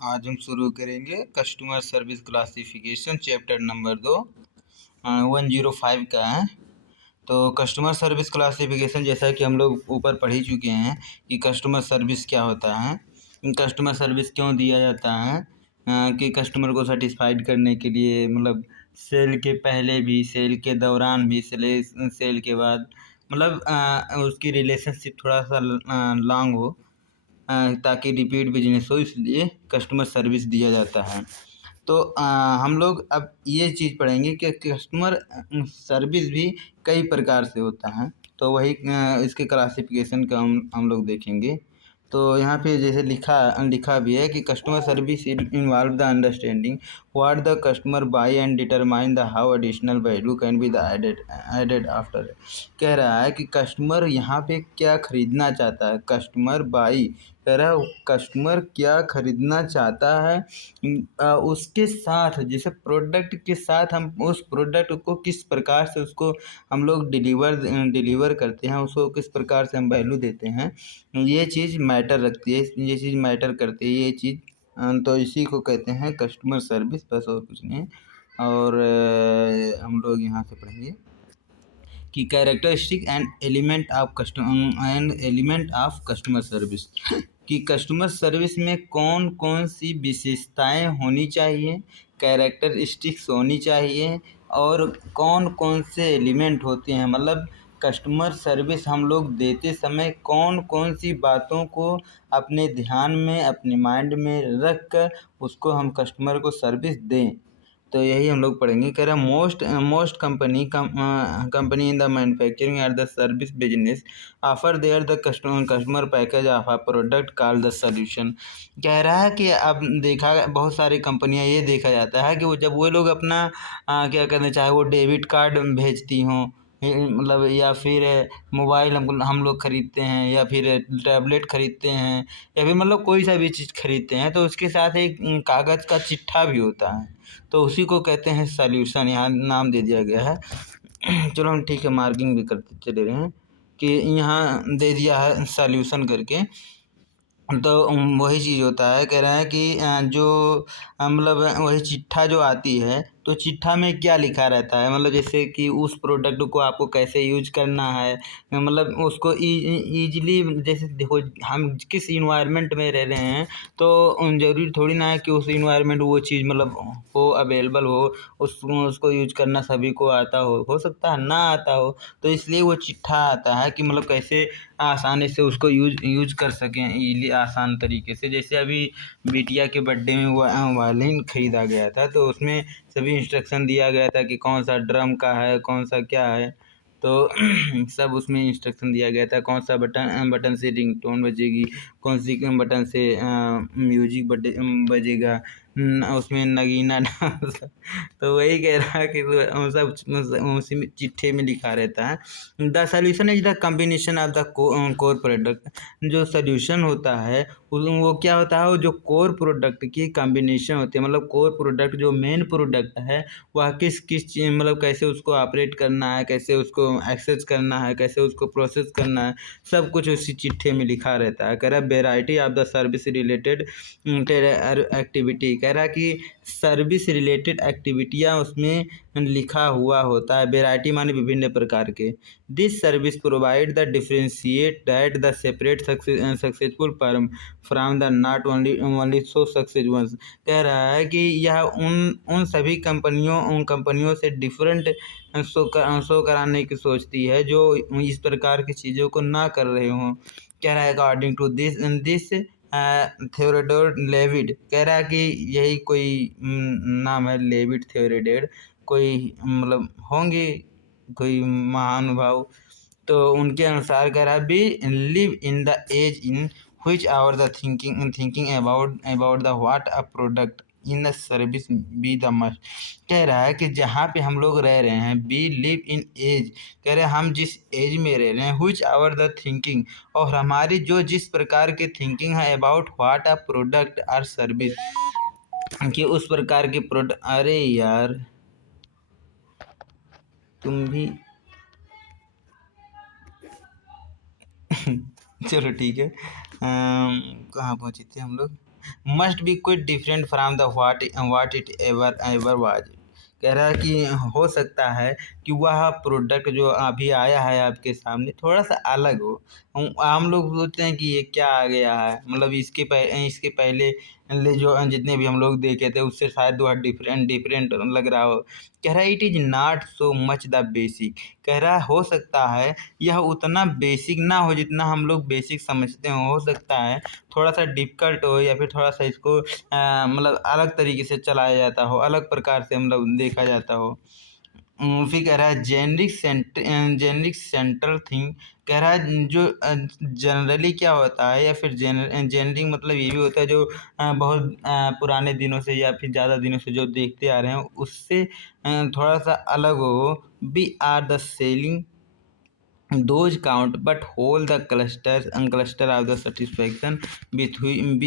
आज हम शुरू करेंगे customer service classification chapter number 2 105 का है। तो कस्टमर सर्विस क्लासिफिकेशन जैसा कि हम लोग ऊपर पढ़ ही चुके हैं कि कस्टमर सर्विस क्या होता है, कस्टमर सर्विस क्यों दिया जाता है, कि कस्टमर को सेटिस्फाइड करने के लिए, मतलब सेल के पहले भी, सेल के दौरान भी, सेल के बाद, मतलब उसकी रिलेशनशिप थोड़ा सा लॉन्ग हो, ताकि रिपीट बिजनेस हो, इसलिए कस्टमर सर्विस दिया जाता है। तो हम लोग अब ये चीज़ पढ़ेंगे कि कस्टमर सर्विस भी कई प्रकार से होता है। तो वही इसके क्लासिफिकेशन का हम लोग देखेंगे। तो यहाँ पे जैसे लिखा लिखा भी है कि customer service involve the understanding what the customer buy and determine the how additional value can be the added after. कह रहा है कि कस्टमर यहाँ पे क्या खरीदना चाहता है, कस्टमर बाई कह रहा है कस्टमर क्या खरीदना चाहता है, उसके साथ जैसे प्रोडक्ट के साथ हम उस प्रोडक्ट को किस प्रकार से उसको हम लोग डिलीवर करते हैं, उसको किस प्रकार से हम वैल्यू देते हैं, ये चीज़ मैटर रखती है, ये चीज़ मैटर करती है, ये चीज़ तो इसी को कहते हैं कस्टमर सर्विस, बस और कुछ नहीं। और हम लोग यहाँ से पढ़ेंगे कि characteristic and element of customer service, कि कस्टमर सर्विस में कौन कौन सी विशेषताएं होनी चाहिए, कैरेक्टरिस्टिक्स होनी चाहिए, और कौन कौन से एलिमेंट होते हैं, मतलब कस्टमर सर्विस हम लोग देते समय कौन कौन सी बातों को अपने ध्यान में, अपने माइंड में रख कर उसको हम कस्टमर को सर्विस दें। तो यही हम लोग पढ़ेंगे। कह रहा है most company in the manufacturing and the service business offer there the customer package of a product called the solution. कह रहा है कि अब देखा बहुत सारी कंपनियां, ये देखा जाता है कि वो जब वो लोग अपना क्या करना चाहे, वो डेबिट कार्ड भेजती हों, मतलब या फिर मोबाइल हम लोग ख़रीदते हैं, या फिर टैबलेट ख़रीदते हैं, या फिर मतलब कोई सा भी चीज़ खरीदते हैं, तो उसके साथ एक कागज़ का चिट्ठा भी होता है, तो उसी को कहते हैं सॉल्यूशन, यहाँ नाम दे दिया गया है। चलो हम ठीक है, मार्किंग भी करते चले रहे हैं कि यहाँ दे दिया है सॉल्यूशन करके। तो वही चीज़ होता है। कह रहा है कि जो मतलब वही चिट्ठा जो आती है, तो चिट्ठा में क्या लिखा रहता है, मतलब जैसे कि उस प्रोडक्ट को आपको कैसे यूज करना है, मतलब उसको ईजिली, जैसे देखो हम किस इन्वायरमेंट में रह रहे हैं, तो ज़रूरी थोड़ी ना है कि उस इन्वायरमेंट वो चीज़ मतलब हो, अवेलेबल हो, उसको यूज करना सभी को आता हो सकता है ना आता हो, तो इसलिए वो चिट्ठा आता है कि मतलब कैसे आसानी से उसको यूज कर सकें, ईज़िली आसान तरीके से। जैसे अभी बिटिया के बर्थडे में वो वायलिन ख़रीदा गया था, तो उसमें सभी इंस्ट्रक्शन दिया गया था कि कौन सा ड्रम का है, कौन सा क्या है, तो सब उसमें इंस्ट्रक्शन दिया गया था, कौन सा बटन से रिंगटोन बजेगी, कौन सी बटन से म्यूजिक बजेगा, उसमें नगीना डांस। तो वही कह रहा है कि वो सब उसी में चिट्ठे में लिखा रहता है। The solution is the combination of the core product. जो सोल्यूशन होता है वो क्या होता है, वो जो कोर प्रोडक्ट की कम्बिनेशन होती है, मतलब कोर प्रोडक्ट जो मेन प्रोडक्ट है वह किस किस चीज़, मतलब कैसे उसको ऑपरेट करना है, कैसे उसको एक्सेस करना है, कैसे उसको प्रोसेस करना है, सब कुछ उसी चिट्ठे में लिखा रहता है। कह रहा है variety of the service related activity, कह रहा है कि सर्विस रिलेटेड एक्टिविटियाँ उसमें लिखा हुआ होता है। वेराइटी माने विभिन्न प्रकार के। This service provide the differentiate that the separate successful firm from the not only so success ones. कह रहा है कि यह उन सभी उन कंपनियों से डिफरेंट शो कराने की सोचती है जो इस प्रकार की चीज़ों को ना कर रहे हों। कह रहा है according to this Theodore Levitt, कह रहा है कि यही कोई नाम है, लेविड थियोडोर, कोई मतलब होंगे कोई महानुभाव। तो उनके अनुसार कह रहा है be live in the age इन which our the thinking about the what a product in the service be the must. कह रहा है कि जहाँ पे हम लोग रह रहे हैं, बी लिव इन एज, कह रहे हैं हम जिस एज में रह रहे हैं, which आवर द थिंकिंग, और हमारी जो जिस प्रकार की थिंकिंग है अबाउट व्हाट अ प्रोडक्ट और सर्विस, कि उस प्रकार के प्रोडक्ट। अरे यार तुम भी चलो ठीक है, कहाँ पहुँचे थे हम लोग। Must be quit different from the what it ever ever was. कह रहा है कि हो सकता है कि वह प्रोडक्ट जो अभी आया है आपके सामने थोड़ा सा अलग हो। हम लोग सोचते हैं कि ये क्या आ गया है, मतलब इसके पहले जो जितने भी हम लोग देखे थे उससे शायद वह डिफरेंट डिफरेंट लग रहा हो। कह रहा है it is not so much the basic. कह रहा है हो सकता है यह उतना बेसिक ना हो जितना हम लोग बेसिक समझते हो सकता है थोड़ा सा डिफ़िकल्ट हो या फिर थोड़ा सा इसको मतलब अलग तरीके से चलाया जाता हो, अलग प्रकार से मतलब देखा जाता हो। फिर कह रहा है जेनरिक सेंट्रल थिंग। कह रहा है जो जनरली क्या होता है या फिर जेनरिक मतलब ये भी होता है जो बहुत पुराने दिनों से या फिर ज़्यादा दिनों से जो देखते आ रहे हैं उससे थोड़ा सा अलग हो। We are the selling those count but hold the cluster of the satisfaction with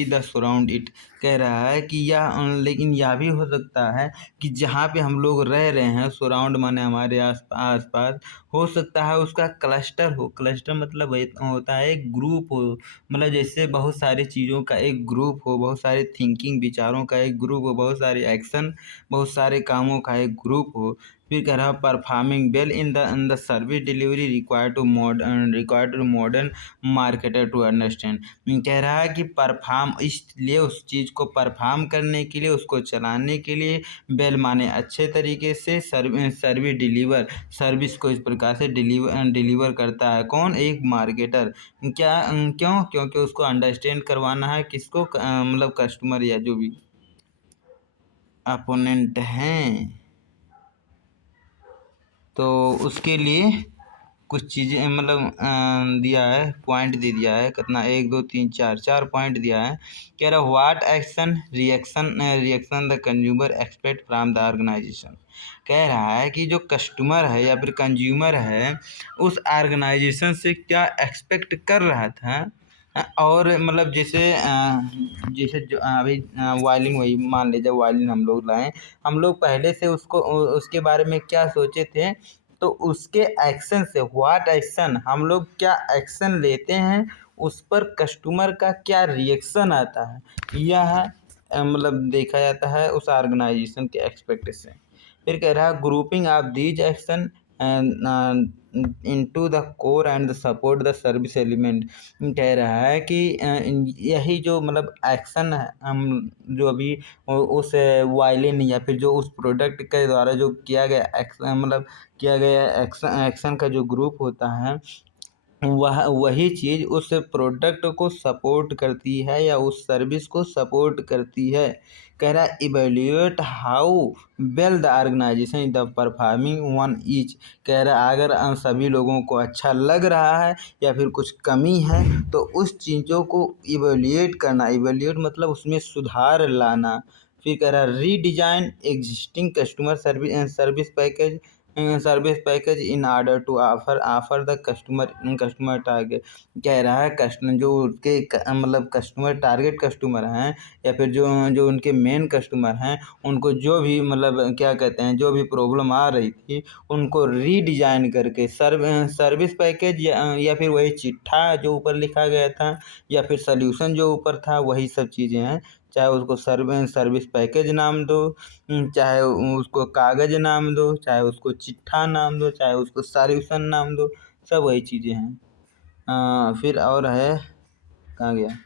the surround it। कह रहा है कि यह लेकिन यह भी हो सकता है कि जहाँ पे हम लोग रह रहे हैं सराउंड माने हमारे आस पास हो सकता है उसका क्लस्टर हो। क्लस्टर मतलब होता है एक ग्रुप हो, मतलब जैसे बहुत सारी चीज़ों का एक ग्रुप हो, बहुत सारे थिंकिंग विचारों का एक ग्रुप हो, बहुत सारे एक्शन बहुत सारे कामों का एक ग्रुप हो। फिर कह रहा है performing well in the service delivery required to modern marketer to understand. कह रहा है कि परफॉर्म इसलिए उस चीज़ को परफॉर्म करने के लिए उसको चलाने के लिए वेल माने अच्छे तरीके से सर्विस को इस प्रकार से डिलीवर करता है कौन, एक मार्केटर। क्या क्यों, क्योंकि उसको अंडरस्टैंड करवाना है किसको, मतलब कस्टमर या जो भी अपोनेंट हैं, तो उसके लिए कुछ चीज़ें मतलब दिया है, पॉइंट दे दिया है कितना 1 2 3 4 पॉइंट दिया है। कह रहा what action reaction the consumer expect from the organization. कह रहा है कि जो कस्टमर है या फिर कंज्यूमर है उस ऑर्गेनाइजेशन से क्या एक्सपेक्ट कर रहा था। और मतलब जैसे जो अभी वायलिन वही मान लीजिए वायलिन हम लोग लाएँ, हम लोग पहले से उसको उसके बारे में क्या सोचे थे, तो उसके एक्शन से व्हाट एक्शन हम लोग क्या एक्शन लेते हैं उस पर कस्टमर का क्या रिएक्शन आता है यह मतलब देखा जाता है उस ऑर्गेनाइजेशन के एक्सपेक्टेशन। फिर कह रहा है grouping of these action into the core and support the service element. कह रहा है कि यही जो मतलब एक्शन है हम जो अभी उस वायलिन या फिर जो उस प्रोडक्ट के द्वारा जो किया गया एक्शन मतलब किया गया एक्शन का जो ग्रुप होता है वही चीज़ उस प्रोडक्ट को सपोर्ट करती है या उस सर्विस को सपोर्ट करती है। कह रहा है evaluate how well the organization the performing one each. कह रहा है अगर सभी लोगों को अच्छा लग रहा है या फिर कुछ कमी है तो उस चीज़ों को इवेल्युएट करना, इवेल्युएट मतलब उसमें सुधार लाना। फिर कह रहा है redesign existing customer service package in order to offer the customer target. कह रहा है कस्टमर जो उसके मतलब कस्टमर टारगेट कस्टमर हैं या फिर जो जो उनके मेन कस्टमर हैं उनको जो भी मतलब क्या कहते हैं जो भी प्रॉब्लम आ रही थी उनको रीडिज़ाइन करके सर्विस पैकेज या फिर वही चिट्ठा जो ऊपर लिखा गया था या फिर सल्यूशन जो ऊपर था वही सब चीज़ें हैं। चाहे उसको सर्विस पैकेज नाम दो, चाहे उसको कागज़ नाम दो, चाहे उसको चिट्ठा नाम दो, चाहे उसको सॉल्यूशन नाम दो, सब वही चीज़ें हैं। फिर और है, कहाँ गया,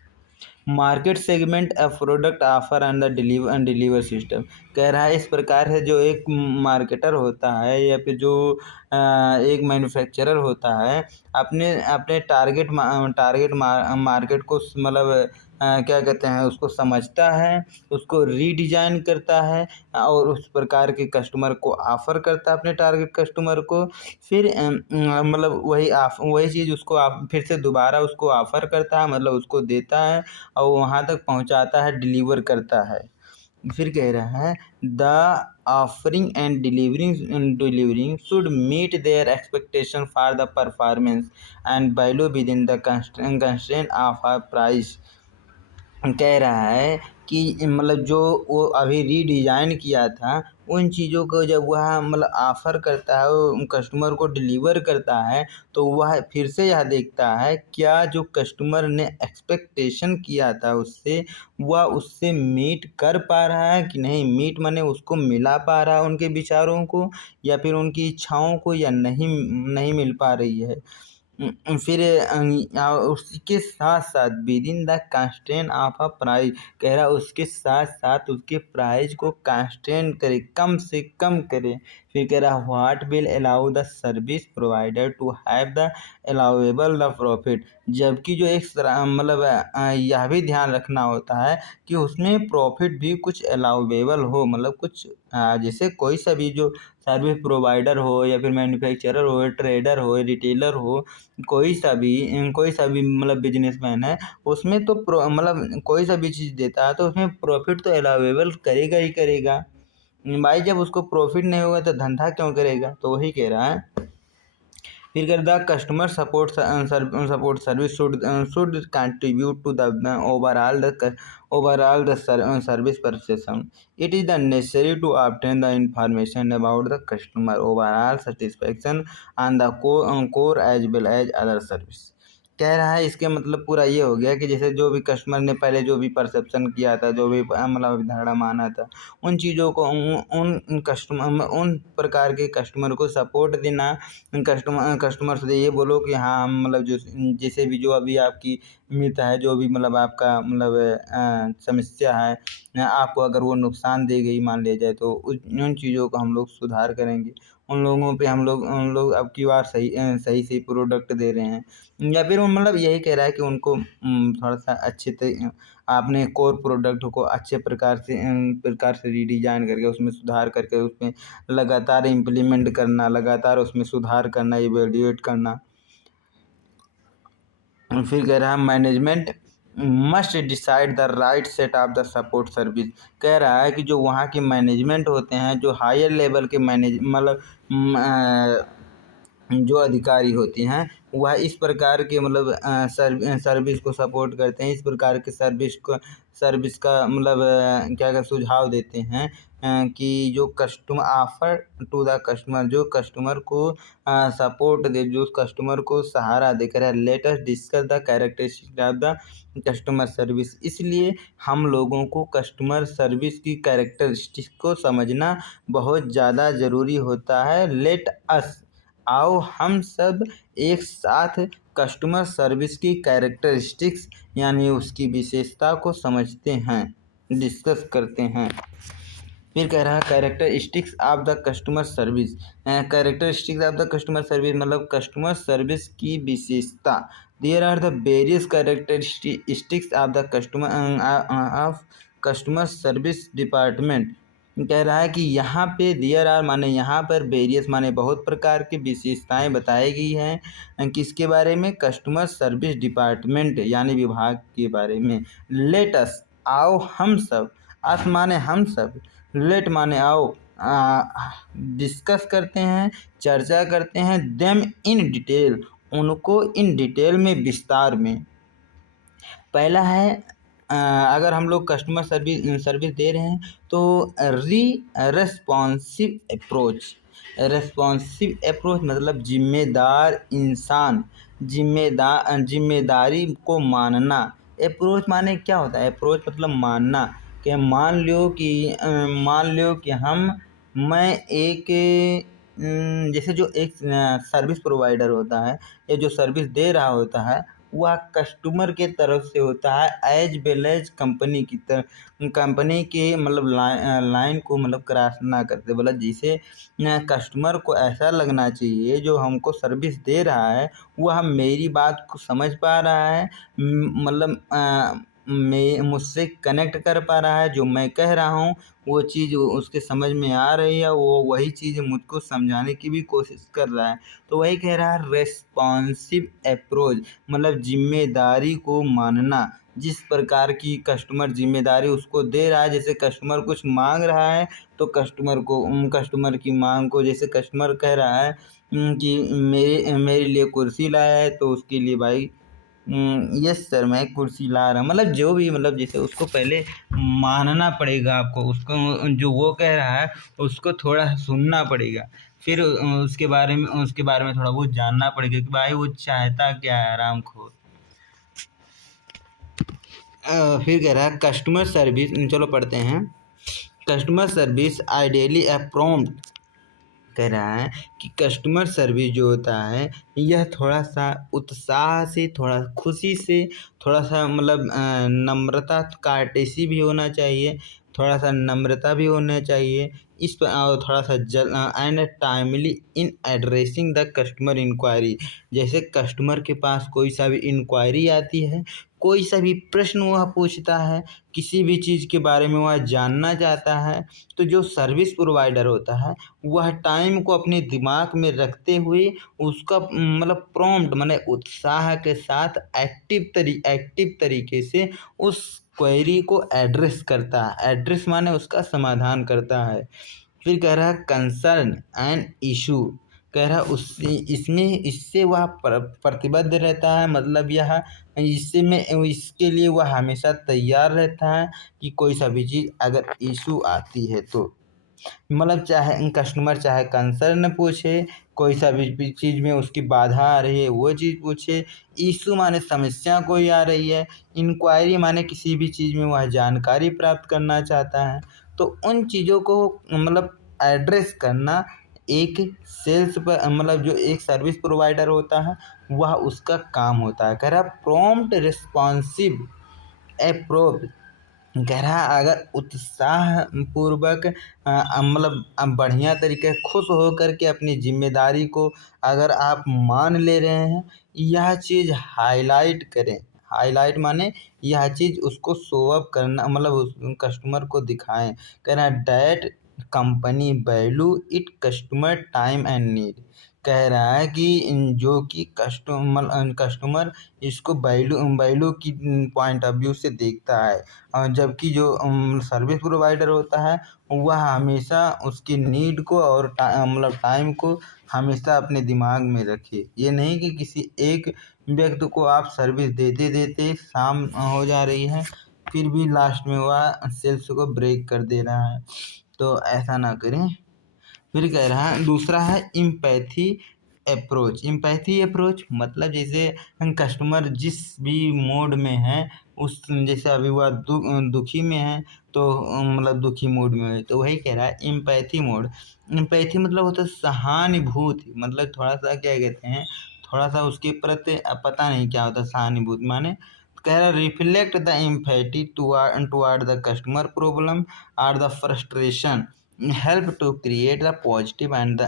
market segment a product offer and the deliver system. कह रहा है इस प्रकार से जो एक मार्केटर होता है या फिर जो एक मैन्युफैक्चरर होता है अपने अपने टारगेट मार्केट को मतलब क्या कहते हैं उसको समझता है, उसको रीडिज़ाइन करता है और उस प्रकार के कस्टमर को ऑफ़र करता है अपने टारगेट कस्टमर को। फिर मतलब वही चीज़ उसको आप फिर से दोबारा उसको ऑफ़र करता है मतलब उसको देता है और वहाँ तक पहुँचाता है, डिलीवर करता है। फिर कह रहा है the offering and delivering should meet their expectation for the performance and value within the constraint of a price. कह रहा है कि मतलब जो वो अभी रीडिज़ाइन किया था, उन चीज़ों को जब वह मतलब ऑफ़र करता है, वो कस्टमर को डिलीवर करता है, तो वह फिर से यह देखता है क्या जो कस्टमर ने एक्सपेक्टेशन किया था उससे, वह उससे मीट कर पा रहा है कि नहीं। मीट माने उसको मिला पा रहा है उनके विचारों को, या फिर उनकी इच्छाओं को, या नहीं नहीं मिल पा रही है। फिर उसके साथ-साथ within the constraint of a price, कह रहा है उसके साथ-साथ उसके प्राइस को कंस्ट्रेंट करे, कम से कम करे। फिर कह रहा what will allow the service provider to have the allowable the profit, जबकि जो एक मतलब यह भी ध्यान रखना होता है कि उसमें प्रॉफिट भी कुछ अलाउएबल हो, मतलब कुछ जैसे कोई सा भी जो सर्विस प्रोवाइडर हो, या फिर मैन्युफैक्चरर हो, ट्रेडर हो, रिटेलर हो, कोई सा भी मतलब बिजनेसमैन है, उसमें तो मतलब कोई सा भी चीज़ देता है तो उसमें प्रॉफिट तो अलाउएबल करेगा ही करेगा। भाई जब उसको प्रॉफिट नहीं होगा तो धंधा क्यों करेगा, तो वही कह रहा है। फिर कर the customer support service should contribute to the overall the service perception. It is the necessary to obtain the information about the customer overall satisfaction on the core as well as other service. कह रहा है इसके मतलब पूरा ये हो गया कि जैसे जो भी कस्टमर ने पहले जो भी परसेप्शन किया था, जो भी मतलब अवधारणा माना था, उन चीज़ों को उन प्रकार के कस्टमर को सपोर्ट देना। कस्टमर से ये बोलो कि हाँ हम मतलब जो जैसे भी जो अभी आपकी मित है, जो भी मतलब आपका मतलब समस्या है, आपको अगर वो नुकसान दे गई मान लिया जाए, तो उन चीज़ों को हम लोग सुधार करेंगे। उन लोग अब की बार सही से प्रोडक्ट दे रहे हैं, या फिर वो मतलब यही कह रहा है कि उनको थोड़ा सा आपने कोर प्रोडक्ट को अच्छे प्रकार से रीडिजाइन करके उसमें सुधार करके उसमें लगातार इम्प्लीमेंट करना, लगातार उसमें सुधार करना, इवेल्युएट करना। फिर कह रहा है management must decide the right set of the support service. कह रहा है कि जो वहाँ के मैनेजमेंट होते हैं, जो हायर लेवल के मतलब जो अधिकारी होती हैं, वह इस प्रकार के मतलब सर्विस को सपोर्ट करते हैं, इस प्रकार के सर्विस का मतलब क्या सुझाव देते हैं कि जो customer offer to the customer, जो कस्टमर को सपोर्ट दे, जो कस्टमर को सहारा देकर। Let us discuss the characteristic of the customer service. इसलिए हम लोगों को कस्टमर सर्विस की कैरेक्टरिस्टिक को समझना बहुत ज़्यादा ज़रूरी होता है। लेट अस, आओ हम सब एक साथ कस्टमर सर्विस की कैरेक्टरिस्टिक्स यानी उसकी विशेषता को समझते हैं, डिस्कस करते हैं। फिर कह रहा है characteristics of the customer service. Characteristics of the customer service मतलब कस्टमर सर्विस की विशेषता। There are the various characteristics of the customer service department. कह रहा है कि यहाँ पे देयर आर माने यहाँ पर वेरियस माने बहुत प्रकार की विशेषताएं बताई गई हैं। किसके बारे में? कस्टमर सर्विस डिपार्टमेंट यानी विभाग के बारे में। लेट अस, आओ हम सब, अस माने हम सब, लेट माने आओ, डिस्कस करते हैं, चर्चा करते हैं, देम इन डिटेल, उनको इन डिटेल में, विस्तार में। पहला है अगर हम लोग कस्टमर सर्विस दे रहे हैं तो रेस्पॉन्सिव अप्रोच। रेस्पॉन्सिव अप्रोच मतलब जिम्मेदार इंसान, जिम्मेदारी को मानना। अप्रोच माने क्या होता है? अप्रोच मतलब मानना, कि मान लो कि मैं एक जैसे जो एक सर्विस प्रोवाइडर होता है या जो सर्विस दे रहा होता है, वह कस्टमर के तरफ से होता है एज वेल एज कंपनी की तरफ, कंपनी के मतलब लाइन को मतलब क्रॉस ना करते। बोला जैसे कस्टमर को ऐसा लगना चाहिए जो हमको सर्विस दे रहा है वह मेरी बात को समझ पा रहा है, मतलब मैं मुझसे कनेक्ट कर पा रहा है, जो मैं कह रहा हूँ वो चीज़ उसके समझ में आ रही है, वो वही चीज़ मुझको समझाने की भी कोशिश कर रहा है। तो वही कह रहा है रेस्पॉन्सिव अप्रोच मतलब जिम्मेदारी को मानना। जिस प्रकार की कस्टमर जिम्मेदारी उसको दे रहा है, जैसे कस्टमर कुछ मांग रहा है तो कस्टमर की मांग को, जैसे कस्टमर कह रहा है कि मेरे लिए कुर्सी लाया है, तो उसके लिए भाई यस सर मैं कुर्सी ला रहा हूँ, मतलब जो भी, मतलब जैसे उसको पहले मानना पड़ेगा आपको, उसको जो वो कह रहा है उसको थोड़ा सुनना पड़ेगा, फिर उसके बारे में थोड़ा बहुत जानना पड़ेगा कि भाई वो चाहता क्या है आरामखोर। फिर कह रहा है कस्टमर सर्विस, चलो पढ़ते हैं। Customer service ideally a prompt, कह रहा है कि कस्टमर सर्विस जो होता है यह थोड़ा सा उत्साह से, थोड़ा खुशी से, थोड़ा सा मतलब नम्रता, कार्टेसी भी होना चाहिए, थोड़ा सा नम्रता भी होना चाहिए इस पर, और थोड़ा सा जल and timely in addressing the customer inquiry. जैसे कस्टमर के पास कोई सा भी इंक्वायरी आती है, कोई सा भी प्रश्न वह पूछता है, किसी भी चीज़ के बारे में वह जानना चाहता है, तो जो सर्विस प्रोवाइडर होता है वह टाइम को अपने दिमाग में रखते हुए उसका मतलब प्रॉम्प्ट माने उत्साह के साथ एक्टिव तरीके से उस क्वेरी को एड्रेस करता है। एड्रेस माने उसका समाधान करता है। फिर कह रहा है कंसर्न एंड इशू, कह रहा उससे इसमें इससे वह प्रतिबद्ध रहता है, मतलब यह इसके लिए वह हमेशा तैयार रहता है कि कोई सा भी चीज़ अगर इशू आती है तो, मतलब चाहे कस्टमर चाहे कंसर्न पूछे, कोई सा भी चीज़ में उसकी बाधा आ रही है वो चीज़ पूछे, इशू माने समस्या कोई आ रही है, इंक्वायरी माने किसी भी चीज़ में वह जानकारी प्राप्त करना चाहता है, तो उन चीज़ों को मतलब एड्रेस करना एक सेल्स पर, मतलब जो एक सर्विस प्रोवाइडर होता है वह उसका काम होता है। कह रहा प्रॉम्प्ट रिस्पॉन्सिव अप्रोच, कह रहा अगर उत्साह पूर्वक मतलब बढ़िया तरीके खुश हो कर के अपनी जिम्मेदारी को अगर आप मान ले रहे हैं, यह चीज़ हाईलाइट करें। हाईलाइट माने यह चीज़ उसको शो अप करना, मतलब उस कस्टमर को दिखाएं। कह रहा है that company value it customer time and need, कह रहा है कि जो कि कस्टमर इसको वैल्यू की पॉइंट ऑफ व्यू से देखता है, और जबकि जो सर्विस प्रोवाइडर होता है वह हमेशा उसकी नीड को और मतलब टाइम को हमेशा अपने दिमाग में रखे। ये नहीं कि किसी एक व्यक्ति को आप सर्विस देते देते शाम हो जा रही है फिर भी लास्ट में वह सेल्स को ब्रेक कर दे रहा है, तो ऐसा ना करें। फिर कह रहा है दूसरा है इम्पैथी अप्रोच। इम्पैथी अप्रोच मतलब जैसे कस्टमर जिस भी मोड में है, उस जैसे अभी वह दुखी में है तो मतलब दुखी मूड में है, तो वही कह रहा है इम्पैथी मोड। इम्पैथी मतलब होता है सहानुभूति, मतलब थोड़ा सा क्या कहते हैं, थोड़ा सा उसके प्रति पता नहीं क्या होता है सहानुभूति माने, कह रहा reflect the empathy toward the customer problem or the frustration, help to create a positive and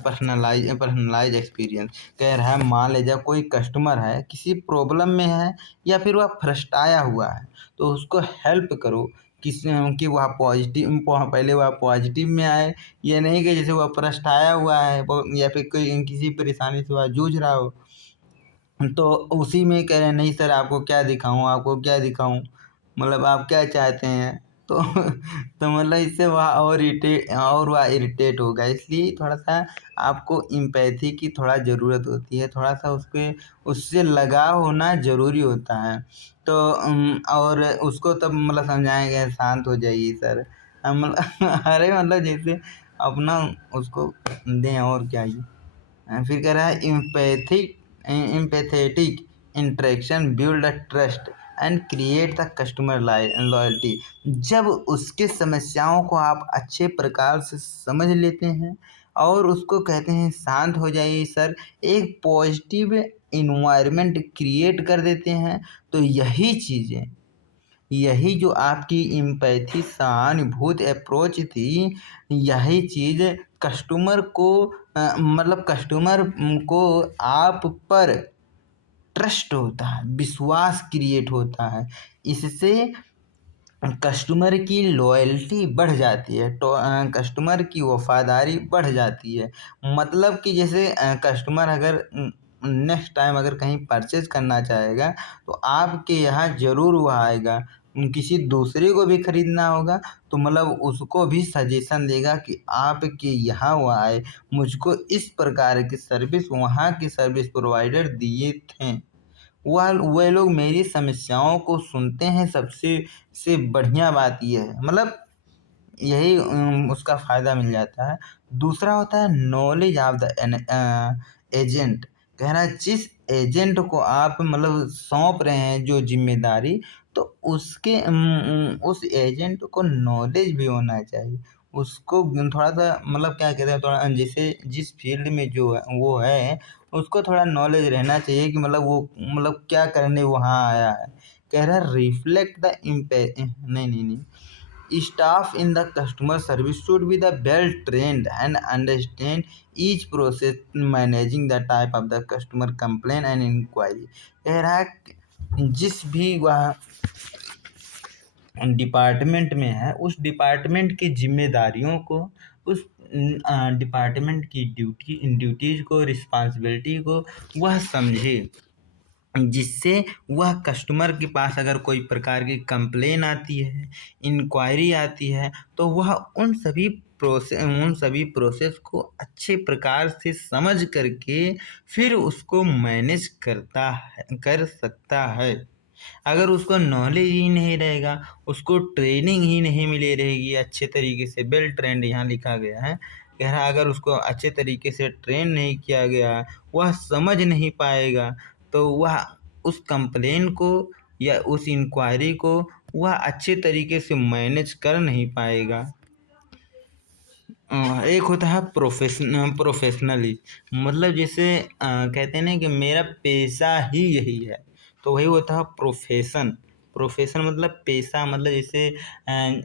personalized experience। कह रहा है मान लीजिए कोई कस्टमर है किसी प्रॉब्लम में है या फिर वह फ्रस्ट्राया हुआ है, तो उसको हेल्प करो किस कि वह पॉजिटिव, पहले वह पॉजिटिव में आए। ये नहीं कि जैसे वह फ्रस्ट्राया हुआ है या फिर कोई किसी परेशानी से वह जूझ रहा हो, तो उसी में कह रहे हैं नहीं सर आपको क्या दिखाऊं, आपको क्या दिखाऊं, मतलब आप क्या चाहते हैं, तो तो मतलब इससे वह इरिटेट होगा। इसलिए थोड़ा सा आपको इम्पैथी की थोड़ा ज़रूरत होती है, थोड़ा सा उसके उससे लगाव होना ज़रूरी होता है। तो और उसको तब मतलब समझाएंगे शांत हो जाइए सर, मतलब अरे मतलब जैसे अपना उसको दें और क्या ही। फिर कह रहा है empathetic interaction build a trust and create the customer loyalty. जब उसके समस्याओं को आप अच्छे प्रकार से समझ लेते हैं और उसको कहते हैं शांत हो जाइए सर, एक पॉजिटिव इन्वायरमेंट क्रिएट कर देते हैं, तो यही जो आपकी इम्पैथी सहानुभूति अप्रोच थी, यही चीज़ कस्टमर को मतलब कस्टमर को आप पर ट्रस्ट होता है, विश्वास क्रिएट होता है। इससे कस्टमर की लॉयल्टी बढ़ जाती है, तो कस्टमर की वफादारी बढ़ जाती है। मतलब कि जैसे कस्टमर अगर नेक्स्ट टाइम अगर कहीं परचेज करना चाहेगा तो आपके यहाँ ज़रूर वह आएगा। किसी दूसरे को भी खरीदना होगा तो मतलब उसको भी सजेशन देगा कि आपके यहाँ वो आए, मुझको इस प्रकार की सर्विस वहाँ के सर्विस प्रोवाइडर दिए थे, वह लोग मेरी समस्याओं को सुनते हैं। सबसे से बढ़िया बात ये है, मतलब यही उसका फ़ायदा मिल जाता है। दूसरा होता है नॉलेज ऑफ द एजेंट। कह रहा है जिस एजेंट को आप मतलब सौंप रहे हैं जो जिम्मेदारी, तो उस एजेंट को नॉलेज भी होना चाहिए। उसको थोड़ा सा मतलब क्या कहते हैं, थोड़ा जैसे जिस फील्ड में जो है वो है, उसको थोड़ा नॉलेज रहना चाहिए कि मतलब वो मतलब क्या करने वहाँ आया है। कह रहा है रिफ्लेक्ट द इम्पे नहीं नहीं नहीं Staff in the customer service should be the well trained and understand each process, managing the type of the customer complaint and inquiry। कह रहा है जिस भी वह डिपार्टमेंट में है, उस डिपार्टमेंट की जिम्मेदारियों को, उस डिपार्टमेंट की ड्यूटीज़ को, रिस्पॉन्सिबिलिटी को वह समझे, जिससे वह कस्टमर के पास अगर कोई प्रकार की कंप्लेन आती है, इंक्वायरी आती है, तो वह उन सभी प्रोसेस को अच्छे प्रकार से समझ करके फिर उसको मैनेज कर सकता है। अगर उसको नॉलेज ही नहीं रहेगा, उसको ट्रेनिंग ही नहीं मिली रहेगी अच्छे तरीके से, वेल ट्रेंड यहाँ लिखा गया है, कह रहा है अगर उसको अच्छे तरीके से ट्रेन नहीं किया गया, वह समझ नहीं पाएगा, तो वह उस कंप्लेन को या उस इंक्वायरी को वह अच्छे तरीके से मैनेज कर नहीं पाएगा। एक होता है प्रोफेशनली, मतलब जैसे कहते हैं ना कि मेरा पेशा ही यही है, तो वही होता है प्रोफेशन। प्रोफेशन मतलब पेशा, मतलब जैसे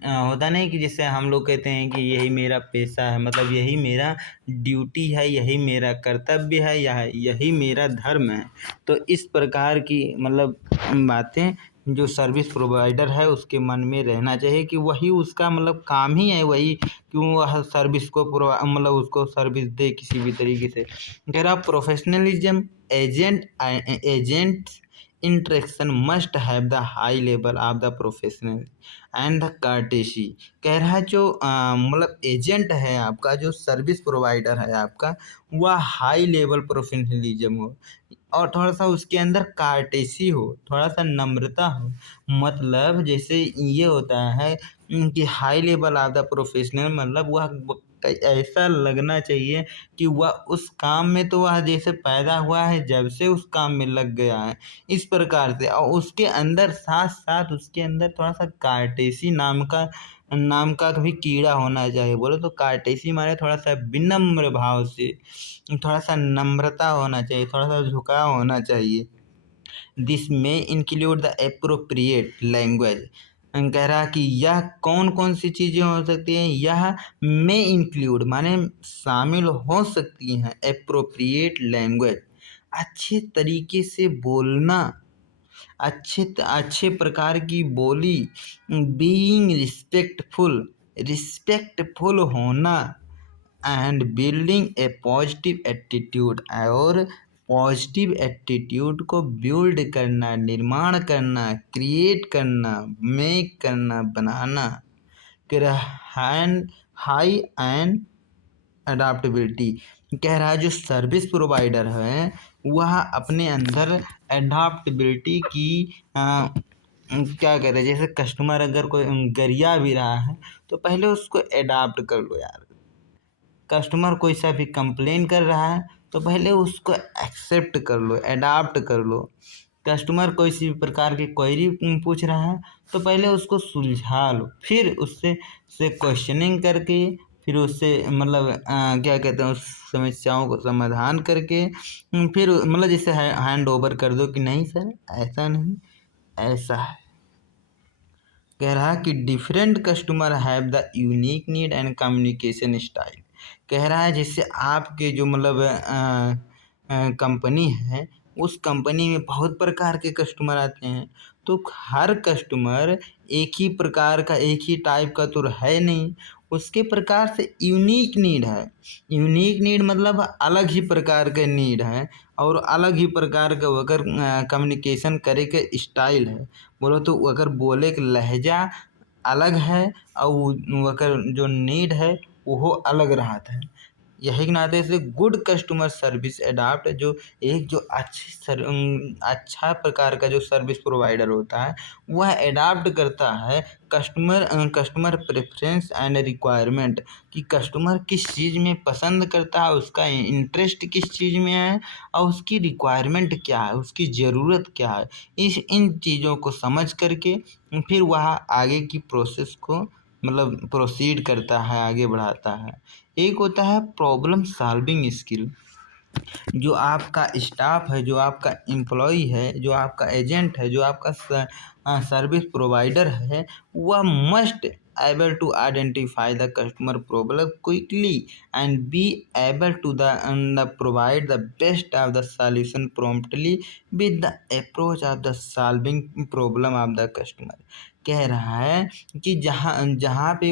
होता नहीं कि जैसे हम लोग कहते हैं कि यही मेरा पेशा है, मतलब यही मेरा ड्यूटी है, यही मेरा कर्तव्य है, यही मेरा धर्म है। तो इस प्रकार की मतलब बातें जो सर्विस प्रोवाइडर है उसके मन में रहना चाहिए कि वही उसका मतलब काम ही है, वही क्यों वह सर्विस को मतलब उसको सर्विस दे किसी भी तरीके से। कह रहा professionalism agent interaction must have the high level of the professional and the courtesy. कह रहा है जो मतलब एजेंट है आपका, जो सर्विस प्रोवाइडर है आपका, वह हाई लेवल प्रोफेशनलिज्म हो और थोड़ा सा उसके अंदर कार्टेसी हो, थोड़ा सा नम्रता हो। मतलब जैसे ये होता है कि high level of the professional, मतलब वह ऐसा लगना चाहिए कि वह उस काम में, तो वह जैसे पैदा हुआ है जब से उस काम में लग गया है, इस प्रकार से। और उसके अंदर साथ साथ उसके अंदर थोड़ा सा कार्टेसी नाम का भी कीड़ा होना चाहिए। बोले तो कार्टेसी माने थोड़ा सा विनम्र भाव से, थोड़ा सा नम्रता होना चाहिए, थोड़ा सा झुकाव होना चाहिए। दिस में इंक्लूड द एप्रोप्रिएट लैंग्वेज। कह रहा कि यह कौन कौन सी चीज़ें हो सकती हैं, यह में इंक्लूड माने शामिल हो सकती हैं एप्रोप्रिएट लैंग्वेज, अच्छे तरीके से बोलना, अच्छे प्रकार की बोली, बीइंग रिस्पेक्टफुल होना, and building a positive attitude, और पॉजिटिव एटीट्यूड को बिल्ड करना, निर्माण करना, क्रिएट करना, मेक करना, बनाना। Hand high and adaptability. कह रहा है जो सर्विस प्रोवाइडर है वह अपने अंदर अडाप्टेबिलिटी की क्या कहते हैं, जैसे कस्टमर अगर कोई गरिया भी रहा है तो पहले उसको अडाप्ट कर लो यार। कस्टमर कोई सा भी कंप्लेन कर रहा है तो पहले उसको एक्सेप्ट कर लो, अडाप्ट कर लो। कस्टमर कोई सी प्रकार की क्वेरी पूछ रहा है तो पहले उसको सुलझा लो, फिर उससे क्वेश्चनिंग करके, फिर उससे मतलब क्या कहते हैं उस समस्याओं को समाधान करके फिर मतलब जैसे हैंड ओवर कर दो कि नहीं सर ऐसा नहीं, ऐसा है। कह रहा कि different customer have the unique need and communication style. कह रहा है जैसे आपके जो मतलब कंपनी है, उस कंपनी में बहुत प्रकार के कस्टमर आते हैं, तो हर कस्टमर एक ही प्रकार का, एक ही टाइप का तो है नहीं, उसके प्रकार से यूनिक नीड है। यूनिक नीड मतलब अलग ही प्रकार के नीड है और अलग ही प्रकार का अगर कम्युनिकेशन करे के स्टाइल है। बोलो तो अगर बोले के लहजा अलग है और अगर जो नीड है वो अलग रहता है। यही के नाते से गुड कस्टमर सर्विस एडाप्ट जो एक जो अच्छा प्रकार का जो सर्विस प्रोवाइडर होता है वह एडाप्ट करता है कस्टमर प्रेफरेंस एंड रिक्वायरमेंट कि कस्टमर किस चीज़ में पसंद करता है, उसका इंटरेस्ट किस चीज़ में है और उसकी रिक्वायरमेंट क्या है, उसकी ज़रूरत क्या है। इन चीज़ों को समझ करके फिर वह आगे की प्रोसेस को मतलब प्रोसीड करता है, आगे बढ़ाता है। एक होता है प्रॉब्लम सॉल्विंग स्किल। जो आपका स्टाफ है, जो आपका एम्प्लॉय है, जो आपका एजेंट है, जो आपका सर्विस प्रोवाइडर है, वह must able to identify the customer problem quickly and be able to the provide the best of the solution promptly with the approach of the solving problem of the customer। कह रहा है कि जहाँ जहाँ पे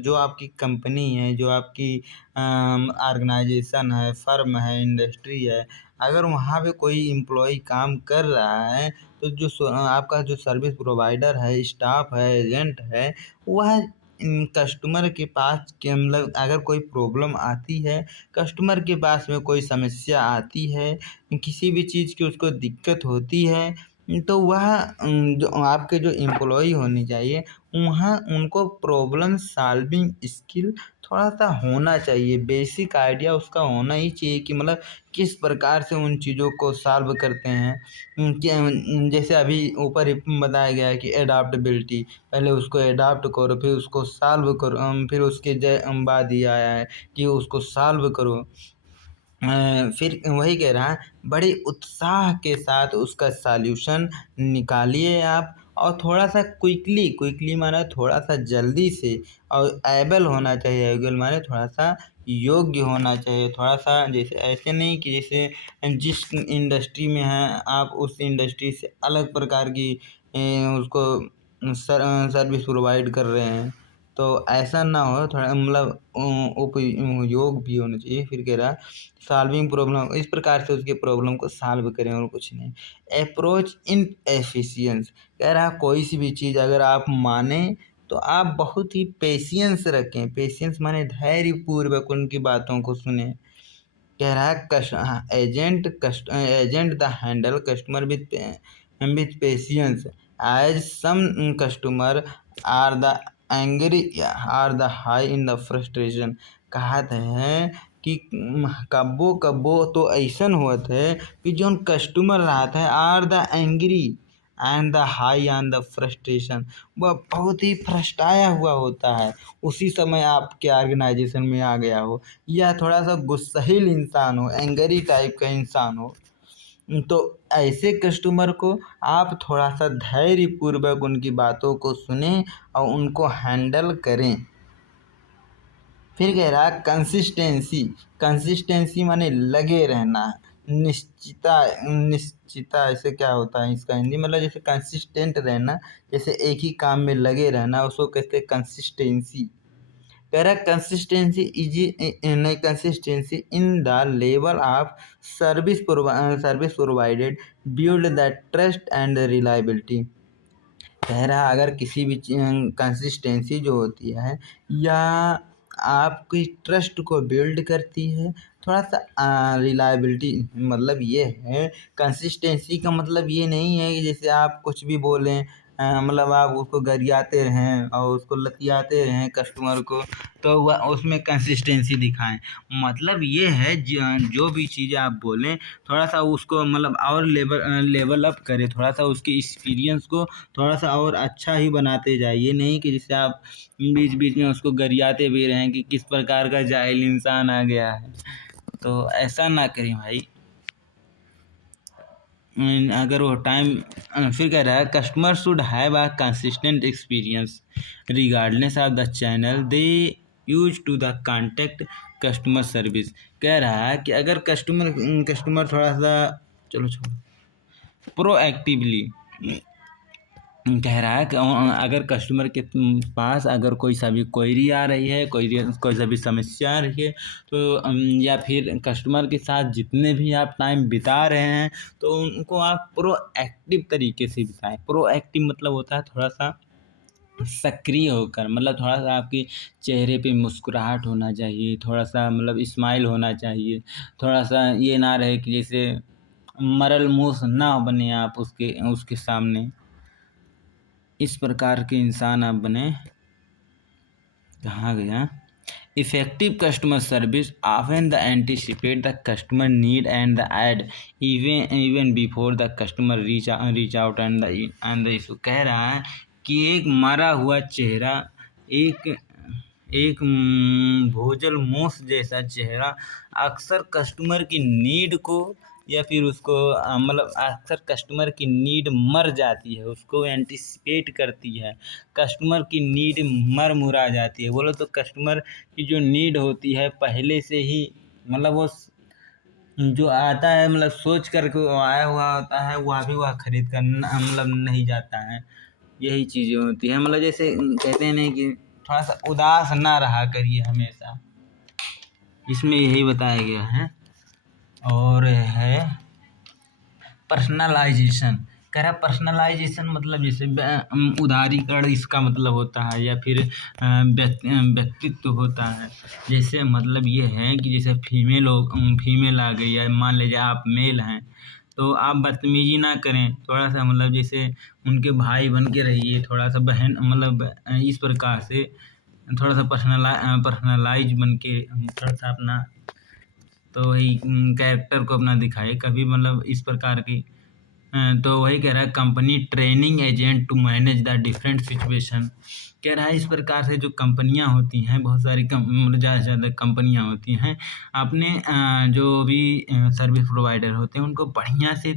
जो आपकी कंपनी है, जो आपकी ऑर्गेनाइजेशन है, फर्म है, इंडस्ट्री है, अगर वहाँ पे कोई एम्प्लॉय काम कर रहा है तो आपका जो सर्विस प्रोवाइडर है, स्टाफ है, एजेंट है, वह कस्टमर के पास के मतलब अगर कोई प्रॉब्लम आती है, कस्टमर के पास में कोई समस्या आती है, किसी भी चीज़ की उसको दिक्कत होती है, तो वह जो आपके जो एम्प्लॉय होनी चाहिए, वहाँ उनको प्रॉब्लम सॉल्विंग स्किल थोड़ा-सा होना चाहिए, बेसिक आइडिया उसका होना ही चाहिए कि मतलब किस प्रकार से उन चीज़ों को सॉल्व करते हैं। क्या जैसे अभी ऊपर ही बताया गया है कि एडॉप्टेबिलिटी, पहले उसको एडॉप्ट करो, फिर उसको सॉल्व करो, फिर उसके बाद ये आया है कि उसको सॉल्व करो। फिर वही कह रहा है बड़े उत्साह के साथ उसका सॉल्यूशन निकालिए आप, और थोड़ा-सा क्विकली माने थोड़ा-सा जल्दी से, और एबल होना चाहिए, एबल माने थोड़ा-सा योग्य होना चाहिए, थोड़ा-सा जैसे ऐसे नहीं कि जैसे जिस इंडस्ट्री में हैं आप उस इंडस्ट्री से अलग प्रकार की उसको सर्विस प्रोवाइड कर रहे हैं, तो ऐसा ना हो, थोड़ा मतलब उपयोग भी होना चाहिए। फिर कह रहा है सॉल्विंग प्रॉब्लम, इस प्रकार से उसके प्रॉब्लम को सॉल्व करें और कुछ नहीं। अप्रोच इन एफिशिएंस, कह रहा है कोई सी भी चीज़ अगर आप माने तो आप बहुत ही पेशेंस रखें, पेशेंस माने धैर्यपूर्वक उनकी बातों को सुने। कह रहा है agent the handle customer with patience as some customer are the angry or the high in the frustration. कहत है कि कब्बो कब्बो तो ऐसन होत है कि जोन कस्टमर रहता है are the angry and the high on the frustration, वह बहुत ही फ्रस्ट्राया हुआ होता है, उसी समय आपके ऑर्गेनाइजेशन में आ गया हो, या थोड़ा सा गुस्सैल इंसान हो, एंगरी टाइप का इंसान हो, तो ऐसे कस्टमर को आप थोड़ा सा धैर्यपूर्वक उनकी बातों को सुनें और उनको हैंडल करें। फिर कह रहा है कंसिस्टेंसी, कंसिस्टेंसी माने लगे रहना, निश्चिता ऐसे क्या होता है इसका हिंदी, मतलब जैसे कंसिस्टेंट रहना, जैसे एक ही काम में लगे रहना, उसको कहते हैं कंसिस्टेंसी। कह रहा है consistency in the level of service provided build the trust and reliability. कह रहा है अगर किसी भी कंसिस्टेंसी जो होती है या आपकी ट्रस्ट को बिल्ड करती है, थोड़ा सा रिलायबिलिटी, मतलब ये है कंसिस्टेंसी का मतलब ये नहीं है कि जैसे आप कुछ भी बोलें, मतलब आप उसको गरियाते रहें और उसको लतियाते रहें कस्टमर को, तो वह उसमें कंसिस्टेंसी दिखाएं। मतलब ये है जो भी चीज़ें आप बोलें थोड़ा सा उसको मतलब और लेवल अप करें, थोड़ा सा उसके एक्सपीरियंस को थोड़ा सा और अच्छा ही बनाते जाइए, नहीं कि जिससे आप बीच बीच में उसको गरियाते भी रहें कि किस प्रकार का जाहिल इंसान आ गया है, तो ऐसा ना करें भाई। अगर वो टाइम फिर कह रहा है customer should have a consistent experience regardless of the channel they use to the contact customer service. कह रहा है कि अगर कस्टमर थोड़ा सा, चलो छोड़ो, प्रोएक्टिवली कह रहा है कि अगर कस्टमर के पास अगर कोई सा भी क्वेरी आ रही है, कोई सा भी समस्या आ रही है, तो या फिर कस्टमर के साथ जितने भी आप टाइम बिता रहे हैं तो उनको आप प्रोएक्टिव तरीके से बिताएं। प्रोएक्टिव मतलब होता है थोड़ा सा सक्रिय होकर, मतलब थोड़ा-सा आपके चेहरे पे मुस्कुराहट होना चाहिए, थोड़ा-सा मतलब स्माइल होना चाहिए, थोड़ा-सा ये ना रहे कि जैसे मरल मूँछ ना बने आप उसके उसके सामने, इस प्रकार के इंसान आप बनें। कहाँ गया? Effective customer service often the anticipate the customer need and the ad even before the customer reach out and the issue। कह रहा है कि एक मरा हुआ चेहरा, एक एक भोजल मूस जैसा चेहरा अक्सर कस्टमर की नीड को या फिर उसको मतलब अक्सर कस्टमर की नीड मर जाती है, उसको एंटिसिपेट करती है, कस्टमर की नीड मर मुरा जाती है। बोलो तो कस्टमर की जो नीड होती है पहले से ही, मतलब वो जो आता है मतलब सोच कर के वो आया हुआ होता है, वह भी वह खरीद कर मतलब नहीं जाता है। यही चीज़ें होती हैं, मतलब जैसे कहते हैं नहीं कि थोड़ा सा उदास ना रहा करिए हमेशा, इसमें यही बताया गया है। और है पर्सनलाइजेशन। कह रहा है पर्सनलाइजेशन मतलब जैसे उदारीकरण इसका मतलब होता है, या फिर व्यक्तित्व होता है। जैसे मतलब ये है कि जैसे फीमेल आ गई, या मान लीजिए आप मेल हैं, तो आप बदतमीजी ना करें, थोड़ा सा मतलब जैसे उनके भाई बन के रहिए, थोड़ा सा बहन मतलब इस प्रकार से थोड़ा सा पर्सनलाइज बन के थोड़ा सा अपना तो वही कैरेक्टर को अपना दिखाए कभी, मतलब इस प्रकार की। तो वही कह रहा है company training agent to manage the different situation. कह रहा है इस प्रकार से जो कंपनियां होती हैं, बहुत सारी मतलब ज़्यादा से ज़्यादा कंपनियां होती हैं, अपने जो भी सर्विस प्रोवाइडर होते हैं उनको बढ़िया से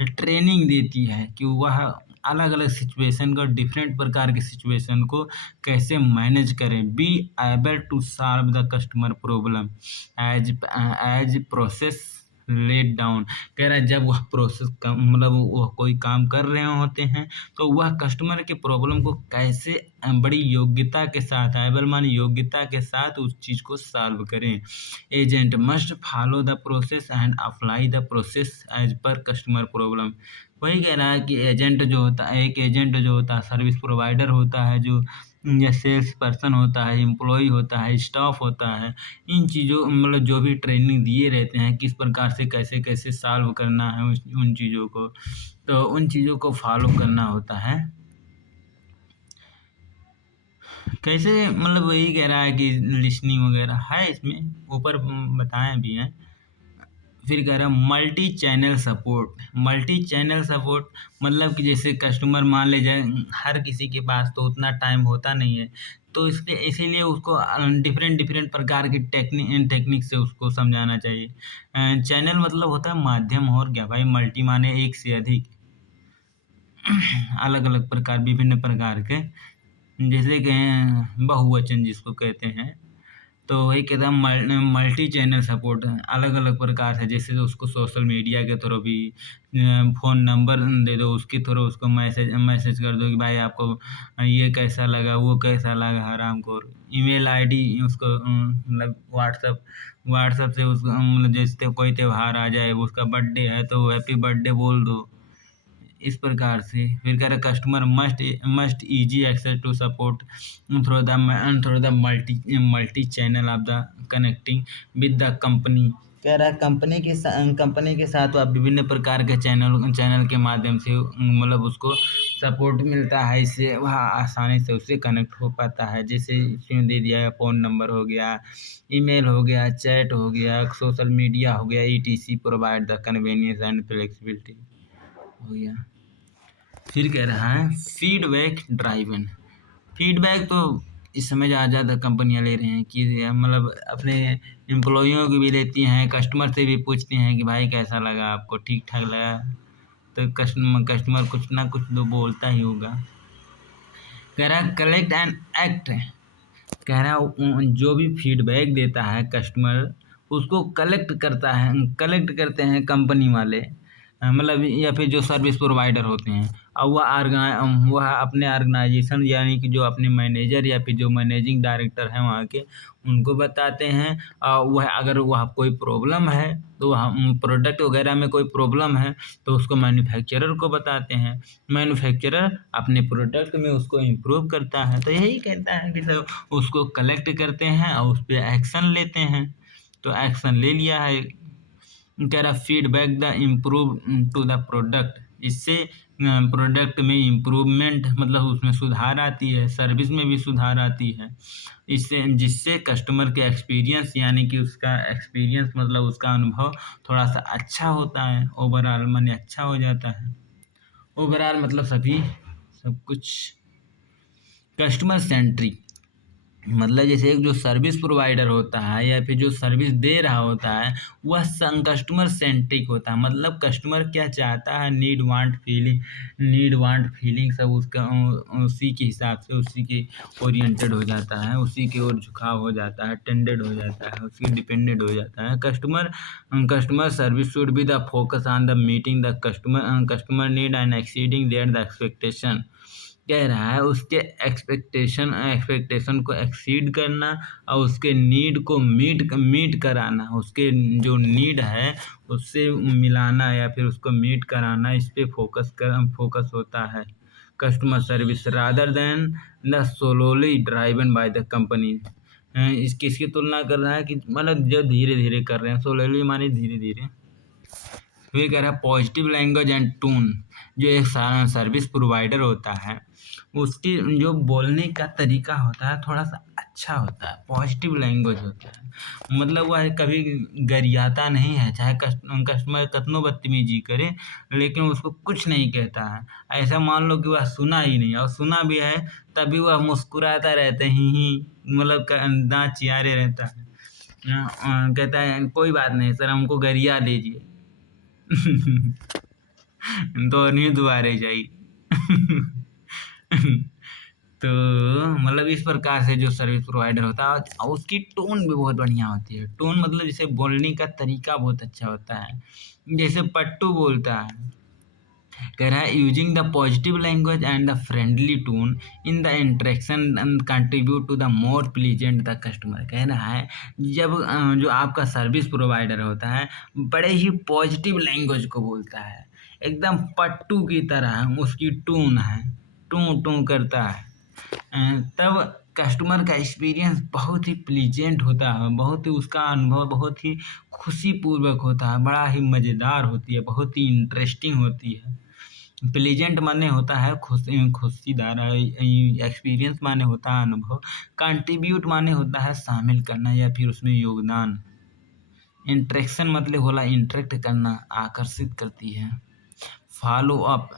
ट्रेनिंग देती है कि वह अलग अलग सिचुएशन को, डिफरेंट प्रकार के सिचुएशन को कैसे मैनेज करें। Be able to solve the customer problem as process let down. कह रहा है जब वह प्रोसेस मतलब वह कोई काम कर रहे होते हैं, तो वह कस्टमर के प्रॉब्लम को कैसे बड़ी योग्यता के साथ, एबल माने योग्यता के साथ उस चीज़ को सॉल्व करें। Agent must follow the process and apply the process as per customer problem. वही कह रहा है कि एजेंट जो होता है, एक एजेंट जो होता है सर्विस प्रोवाइडर होता है, जो या सेल्स पर्सन होता है, एम्प्लॉय होता है, स्टाफ होता है, इन चीज़ों मतलब जो भी ट्रेनिंग दिए रहते हैं किस प्रकार से कैसे कैसे सॉल्व करना है उन चीज़ों को, तो उन चीज़ों को फॉलो करना होता है। कैसे मतलब वही कह रहा है कि लिसनिंग वगैरह है इसमें, ऊपर बताए भी हैं। फिर कह रहा है multi channel support. Multi channel support मतलब कि जैसे कस्टमर मान ले जाए, हर किसी के पास तो उतना टाइम होता नहीं है, तो इसलिए इसीलिए उसको डिफरेंट डिफरेंट प्रकार की टेक्निक से उसको समझाना चाहिए। चैनल मतलब होता है माध्यम, और क्या भाई, मल्टी माने एक से अधिक, अलग अलग प्रकार, विभिन्न प्रकार के, जैसे कि बहुवचन जिसको कहते हैं। तो वही कहता है मल्टी चैनल सपोर्ट अलग अलग प्रकार से, जैसे उसको सोशल मीडिया के थ्रू भी फ़ोन नंबर दे दो, उसके थ्रू उसको मैसेज मैसेज कर दो कि भाई आपको ये कैसा लगा, वो कैसा लगा, हरामखोर। ईमेल आईडी उसको मतलब व्हाट्सएप से उसको मतलब जैसे कोई त्योहार आ जाए, उसका बर्थडे है तो हैप्पी बर्थडे बोल दो, इस प्रकार से। फिर कह रहा customer must easy access to support through the multi channel of the connecting with the company. कह रहा है कंपनी के साथ आप विभिन्न प्रकार के चैनल के माध्यम से मतलब उसको सपोर्ट मिलता है, इससे वह आसानी से उससे कनेक्ट हो पाता है। जैसे इसमें दे दिया है फ़ोन नंबर हो गया, ईमेल हो गया, चैट हो गया, सोशल मीडिया हो गया, etc provide the convenience and flexibility हो गया। फिर कह रहा है फीडबैक ड्राइवन। फीडबैक तो इस समय ज़्यादा कंपनियां ले रहे हैं कि मतलब अपने एम्प्लॉइयों की भी लेती हैं, कस्टमर से भी पूछती हैं कि भाई कैसा लगा आपको, ठीक ठाक लगा, तो कस्टमर कुछ ना कुछ तो बोलता ही होगा। कह रहा है कलेक्ट एंड एक्ट। कह रहा है जो भी फीडबैक देता है कस्टमर, उसको कलेक्ट करते हैं कंपनी वाले, मतलब या फिर जो सर्विस प्रोवाइडर होते हैं, और वह अपने ऑर्गेनाइजेशन यानी कि जो अपने मैनेजर या फिर जो मैनेजिंग डायरेक्टर हैं वहाँ के, उनको बताते हैं। वह अगर वह कोई प्रॉब्लम है तो हम प्रोडक्ट वगैरह में कोई प्रॉब्लम है तो उसको मैन्युफैक्चरर को बताते हैं। मैन्युफैक्चरर अपने प्रोडक्ट में उसको इम्प्रूव करता है। तो यही कहता है कि सब उसको कलेक्ट करते हैं और उस पर एक्शन लेते हैं। तो एक्शन ले लिया है, कह रहा feedback the improve to the product. इससे प्रोडक्ट में इम्प्रूवमेंट मतलब उसमें सुधार आती है, सर्विस में भी सुधार आती है। इससे जिससे कस्टमर के एक्सपीरियंस यानी कि उसका एक्सपीरियंस मतलब उसका अनुभव थोड़ा सा अच्छा होता है, ओवरऑल माने अच्छा हो जाता है। ओवरऑल मतलब सभी सब कुछ कस्टमर सेंट्रिक मतलब जैसे एक जो सर्विस प्रोवाइडर होता है या फिर जो सर्विस दे रहा होता है वह कस्टमर सेंट्रिक होता है। मतलब कस्टमर क्या चाहता है, नीड वांट फीलिंग सब उसका उसी के हिसाब से उसी के ओरिएंटेड हो जाता है, उसी की ओर झुकाव हो जाता है, टेंडेड हो जाता है, उसी डिपेंडेंट हो जाता है। Customer service should be the focus on the meeting the customer need and exceeding their the expectation. कह रहा है उसके एक्सपेक्टेशन को एक्सीड करना और उसके नीड को मीट कराना, उसके जो नीड है उससे मिलाना या फिर उसको मीट कराना, इस पे फोकस होता है customer service rather than the solely driven by the company. इसकी तुलना कर रहा है कि मतलब जो धीरे धीरे कर रहे हैं, सोलोली माने धीरे धीरे। तो ये कह रहा है पॉजिटिव लैंग्वेज एंड टोन। जो एक सर्विस प्रोवाइडर होता है उसकी जो बोलने का तरीका होता है थोड़ा सा अच्छा होता है, पॉजिटिव लैंग्वेज होता है। मतलब वह कभी गरियाता नहीं है, चाहे कस्टमर कितनो बदतमीजी करे लेकिन उसको कुछ नहीं कहता है। ऐसा मान लो कि वह सुना ही नहीं और सुना भी है तभी वह मुस्कुराता रहता ही मतलब दांत चियारे रहता है। कहता है कोई बात नहीं सर, हमको गरिया लीजिए तो नहीं दोबारे जाइए तो मतलब इस प्रकार से जो सर्विस प्रोवाइडर होता है और उसकी टोन भी बहुत बढ़िया होती है। टोन मतलब जैसे बोलने का तरीका बहुत अच्छा होता है। जैसे पट्टू बोलता है, कह रहा है using the positive language and the friendly tone in the interaction contribute to the more pleasant the customer. कह रहा है जब जो आपका सर्विस प्रोवाइडर होता है बड़े ही पॉजिटिव लैंग्वेज को बोलता है, एकदम पट्टू की तरह उसकी टोन है, टू टू करता है, तब कस्टमर का एक्सपीरियंस बहुत ही प्लीजेंट होता है, बहुत ही उसका अनुभव बहुत ही खुशीपूर्वक होता है, बड़ा ही मज़ेदार होती है, बहुत ही इंटरेस्टिंग होती है। प्लीजेंट माने होता है खुशीदार, एक्सपीरियंस माने होता है अनुभव, कंट्रीब्यूट माने होता है शामिल करना या फिर उसमें योगदान, इंटरेक्शन मतलब होला इंटरेक्ट करना, आकर्षित करती है। फॉलो अप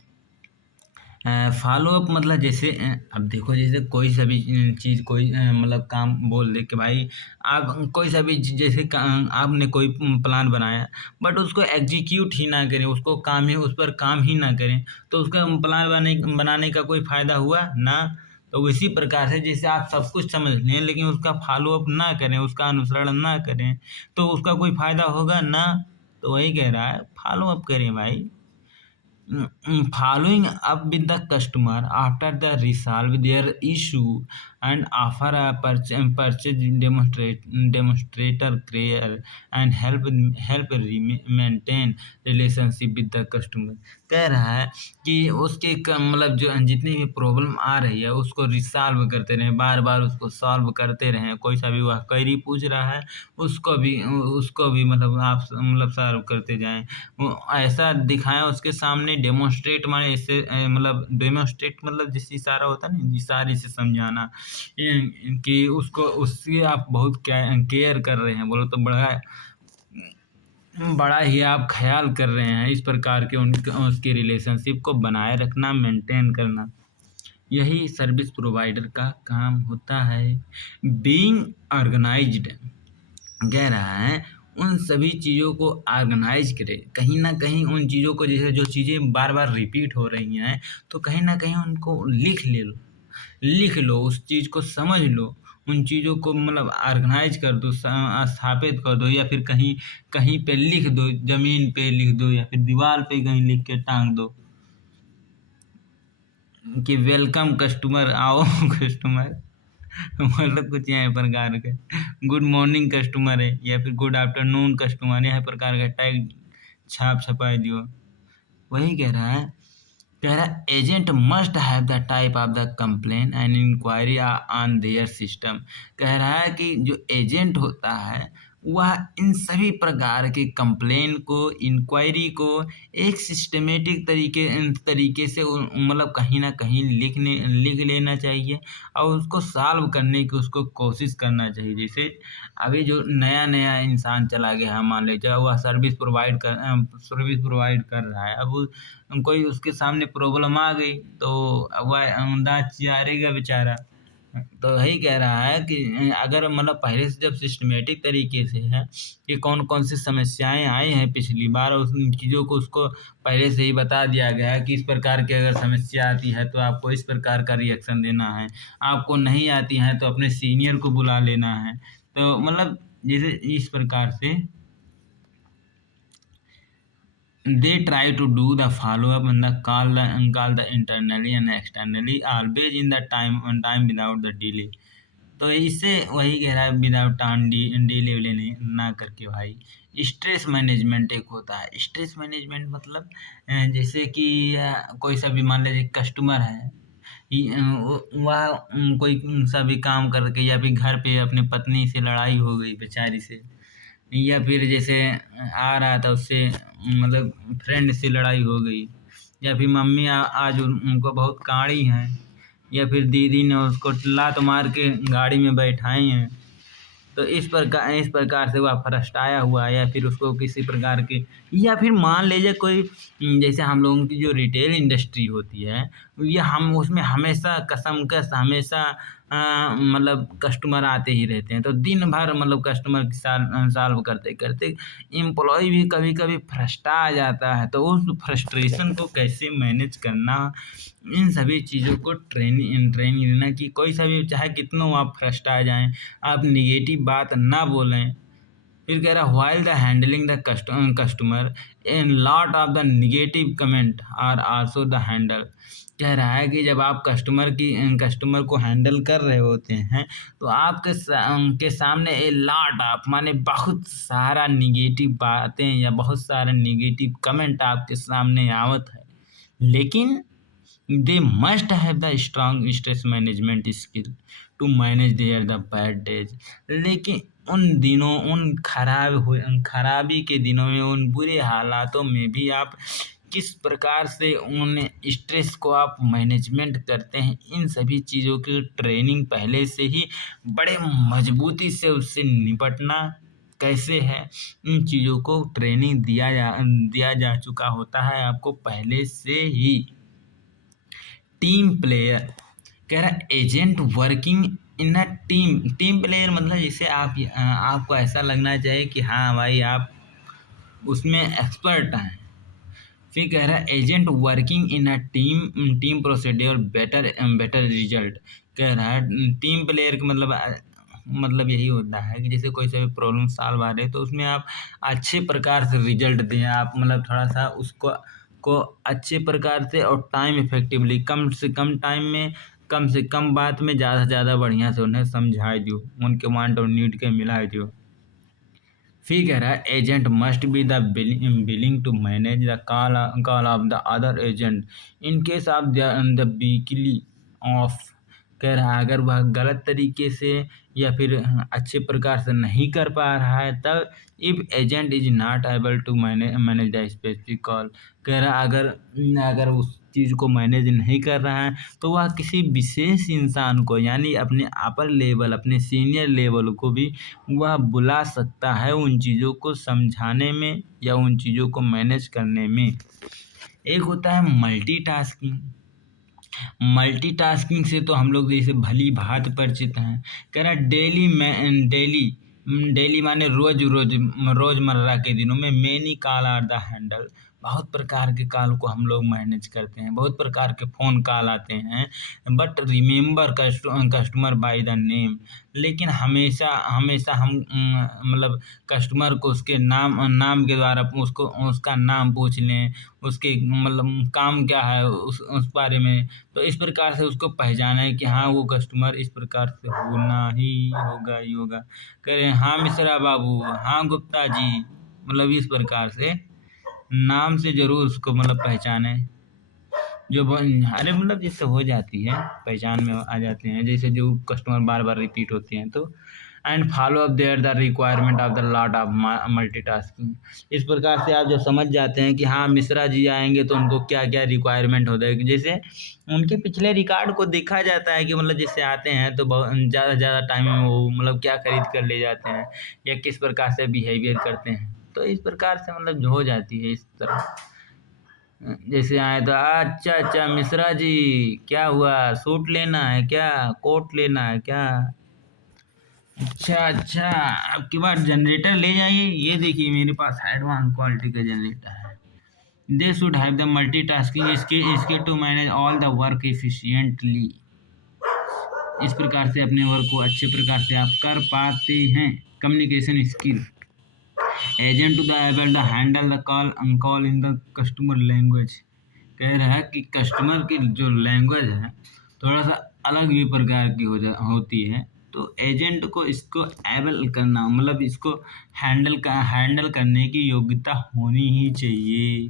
फॉलो अप मतलब जैसे अब देखो जैसे कोई सा भी चीज़ कोई मतलब काम बोल दे कि भाई आप कोई सा भी जैसे आपने कोई प्लान बनाया बट उसको एग्जीक्यूट ही ना करें, उसको काम ही उस पर काम ही ना करें तो उसका प्लान बनाने का कोई फ़ायदा हुआ ना। तो इसी प्रकार से जैसे आप सब कुछ समझ लें लेकिन उसका फॉलो अप ना करें, उसका अनुसरण ना करें तो उसका कोई फ़ायदा होगा ना। तो वही कह रहा है फॉलो अप करें भाई। Following up with the customer after the resolve their issue and offer a purchase demonstrator care and help maintain relationship with the customer। कह रहा है कि उसके मतलब जो जितनी भी प्रॉब्लम आ रही है उसको रिसॉल्व करते रहें, बार बार उसको सॉल्व करते रहें। कोई सा भी वह क्वेरी पूछ रहा है उसको भी मतलब आप मतलब सॉल्व करते जाएं, वो ऐसा दिखाएं उसके सामने। डेमोन्स्ट्रेट माने इससे मतलब डेमोन्स्ट्रेट मतलब जिस इशारा होता है ना, इशारे से समझाना कि उसको उससे आप बहुत केयर कर रहे हैं, बोलो तो बड़ा ही आप ख्याल कर रहे हैं। इस प्रकार के उसके रिलेशनशिप को बनाए रखना, मेंटेन करना, यही सर्विस प्रोवाइडर का काम होता है। बीइंग ऑर्गेनाइज्ड कह रहा है उन सभी चीज़ों को ऑर्गेनाइज करे, कहीं ना कहीं उन चीज़ों को जैसे जो चीज़ें बार बार रिपीट हो रही हैं तो कहीं ना कहीं उनको लिख लो उस चीज़ को समझ लो, उन चीज़ों को मतलब ऑर्गेनाइज कर दो, स्थापित कर दो या फिर कहीं कहीं पे लिख दो, ज़मीन पे लिख दो या फिर दीवार पे कहीं लिख के टांग दो। कि वेलकम कस्टमर, आओ कस्टमर, मतलब कुछ यहाँ प्रकार का, गुड मॉर्निंग कस्टमर है या फिर गुड आफ्टरनून कस्टमर, यह प्रकार का टैग छाप छपाई दियो। वही कह रहा है agent must have the type of the complain and inquiry on their system. कह रहा है कि जो एजेंट होता है वह इन सभी प्रकार के कंप्लेन को, इंक्वायरी को एक सिस्टमेटिक तरीके से मतलब कहीं ना कहीं लिख लेना चाहिए और उसको सॉल्व करने की उसको कोशिश करना चाहिए। जैसे अभी जो नया नया इंसान चला गया है, मान लीजिए वह सर्विस प्रोवाइड कर रहा है, अब कोई उसके सामने प्रॉब्लम आ गई तो वह दाँत चियारेगा बेचारा। तो वही कह रहा है कि अगर मतलब पहले से जब सिस्टमेटिक तरीके से है कि कौन कौन सी समस्याएं आई हैं पिछली बार, और उन चीज़ों को उसको पहले से ही बता दिया गया है कि इस प्रकार की अगर समस्या आती है तो आपको इस प्रकार का रिएक्शन देना है, आपको नहीं आती है तो अपने सीनियर को बुला लेना है। तो मतलब जैसे इस प्रकार से they try to do the follow up and the call the internally and externally always in the time without the delay। तो इससे वही कह रहा है विदाउट टाइम डिले विले नहीं ना करके भाई। स्ट्रेस मैनेजमेंट एक होता है। स्ट्रेस मैनेजमेंट मतलब जैसे कि कोई सा भी मान लीजिए कस्टमर है, वह कोई सा भी काम करके या फिर घर पे अपने पत्नी से लड़ाई हो गई बेचारी से, या फिर जैसे आ रहा था उससे मतलब फ्रेंड से लड़ाई हो गई, या फिर मम्मी आज उनको बहुत काड़ी हैं, या फिर दीदी ने उसको लात मार के गाड़ी में बैठाई हैं। तो इस प्रकार से वह फरस्टाया हुआ है, या फिर उसको किसी प्रकार के, या फिर मान लीजिए कोई जैसे हम लोगों की जो रिटेल इंडस्ट्री होती है, ये हम उसमें हमेशा कसमकस हमेशा मतलब कस्टमर आते ही रहते हैं। तो दिन भर मतलब कस्टमर के साथ सॉल्व करते करते एम्प्लॉय भी कभी कभी फ्रस्ट्रा आ जाता है। तो उस फ्रस्ट्रेशन को कैसे मैनेज करना, इन सभी चीज़ों को ट्रेनिंग लेना कि कोई सा भी चाहे कितनों आप फ्रस्ट्रा जाएं, आप निगेटिव बात ना बोलें। फिर कह रहा है while the handling the customer in lot of the negative comment are also the handle. कह रहा है कि जब आप कस्टमर को हैंडल कर रहे होते हैं तो के सामने ए लॉट ऑफ माने बहुत सारा निगेटिव बातें या बहुत सारा निगेटिव कमेंट आपके सामने आवत है, लेकिन they must have the strong stress management skill to manage their the bad days। लेकिन उन दिनों, उन खराबी के दिनों में, उन बुरे हालातों में भी आप किस प्रकार से उन स्ट्रेस को आप मैनेजमेंट करते हैं, इन सभी चीज़ों की ट्रेनिंग पहले से ही बड़े मजबूती से उससे निपटना कैसे है, इन चीज़ों को ट्रेनिंग दिया जा चुका होता है आपको पहले से ही। टीम प्लेयर कह रहा है agent working in a team player मतलब जैसे आपको ऐसा लगना चाहिए कि हाँ भाई आप उसमें एक्सपर्ट हैं। फिर कह रहा है agent working in a team procedure better result. कह रहा है टीम प्लेयर का मतलब यही होता है कि जैसे कोई सा भी प्रॉब्लम सॉल्व आ रही है तो उसमें आप अच्छे प्रकार से रिजल्ट दें, आप मतलब थोड़ा सा उसको अच्छे प्रकार से और टाइम इफेक्टिवली, कम से कम टाइम में कम से कम बात में ज़्यादा से ज़्यादा बढ़िया से उन्हें समझा दो, उनके वांट और नीड के मिला दो। फिर कह रहा है agent must be the billing to manage the call of the other agent in case of the weekly off. कह रहा है अगर वह गलत तरीके से या फिर अच्छे प्रकार से नहीं कर पा रहा है तब if agent is not able to manage the specific call. कह रहा है अगर उस चीज़ को मैनेज नहीं कर रहा है तो वह किसी विशेष इंसान को यानी अपने अपर लेवल, अपने सीनियर लेवल को भी वह बुला सकता है उन चीज़ों को समझाने में या उन चीज़ों को मैनेज करने में। एक होता है मल्टीटास्किंग। मल्टीटास्किंग से तो हम लोग जैसे भली भांति परिचित हैं। कह रहा है डेली माने रोजमर्रा के दिनों में many call are the handle बहुत प्रकार के कॉल को हम लोग मैनेज करते हैं, बहुत प्रकार के फ़ोन कॉल आते हैं, but remember customer by the name. लेकिन हमेशा हमेशा हम मतलब कस्टमर को उसके नाम नाम के द्वारा उसको उसका नाम पूछ लें, उसके मतलब काम क्या है उस बारे में। तो इस प्रकार से उसको पहचानें कि हाँ वो कस्टमर इस प्रकार से होना ही होगा। कह रहे हैं हाँ मिश्रा बाबू, हाँ गुप्ता जी, मतलब इस प्रकार से नाम से ज़रूर उसको मतलब पहचाने। जो अरे मतलब जिससे हो जाती है, पहचान में आ जाते हैं, जैसे जो कस्टमर बार बार रिपीट होते हैं तो। And follow up their the requirement of the lot of multitasking. इस प्रकार से आप जब समझ जाते हैं कि हाँ मिश्रा जी आएंगे तो उनको क्या क्या रिक्वायरमेंट होता है, कि जैसे उनके पिछले रिकॉर्ड को देखा जाता है कि मतलब जैसे आते हैं तो बहुत ज़्यादा ज़्यादा टाइम में वो मतलब क्या खरीद कर ले जाते हैं या किस प्रकार से बिहेवियर करते हैं। तो इस प्रकार से मतलब जो हो जाती है इस तरह। जैसे आए तो अच्छा अच्छा मिश्रा जी, क्या हुआ, सूट लेना है क्या, कोट लेना है क्या? अच्छा अच्छा, आपके पास जनरेटर ले जाइए, ये देखिए मेरे पास एडवांस क्वालिटी का जनरेटर है। They should have the multitasking इसके to manage all the work efficiently. इस प्रकार से अपने वर्क को अच्छे प्रकार से आप कर पाते हैं। Communication skill, agent to the able the handle the call in the customer language. कह रहा है कि कस्टमर की जो लैंग्वेज है थोड़ा सा अलग भी प्रकार की होती है। तो एजेंट को इसको एबल करना मतलब इसको हैंडल करने की योग्यता होनी ही चाहिए।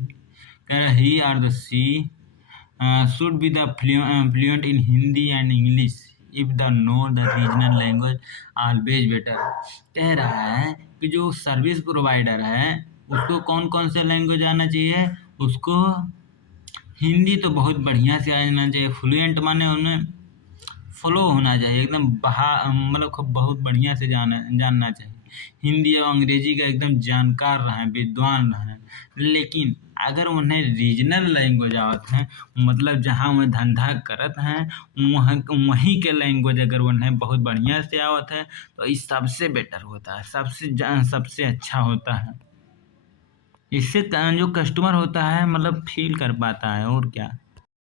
कह रहा ही are the C should be the fluent in Hindi and English if the know the regional language always better। कह रहा है कि जो सर्विस प्रोवाइडर है उसको कौन कौन से लैंग्वेज आना चाहिए, उसको हिंदी तो बहुत बढ़िया से आना चाहिए, फ्लुएंट माने उन्हें फ्लो होना चाहिए एकदम बहा मतलब खूब बहुत बढ़िया से जानना चाहिए। हिंदी और अंग्रेजी का एकदम जानकार रहें, विद्वान रहें। लेकिन अगर उन्हें रीजनल लैंग्वेज आवत है, मतलब जहाँ वो धंधा करत हैं वहाँ वहीं के लैंग्वेज अगर उन्हें बहुत बढ़िया से आवत है तो ये सबसे बेटर होता है, सबसे अच्छा होता है। इससे जो कस्टमर होता है मतलब फील कर पाता है और क्या।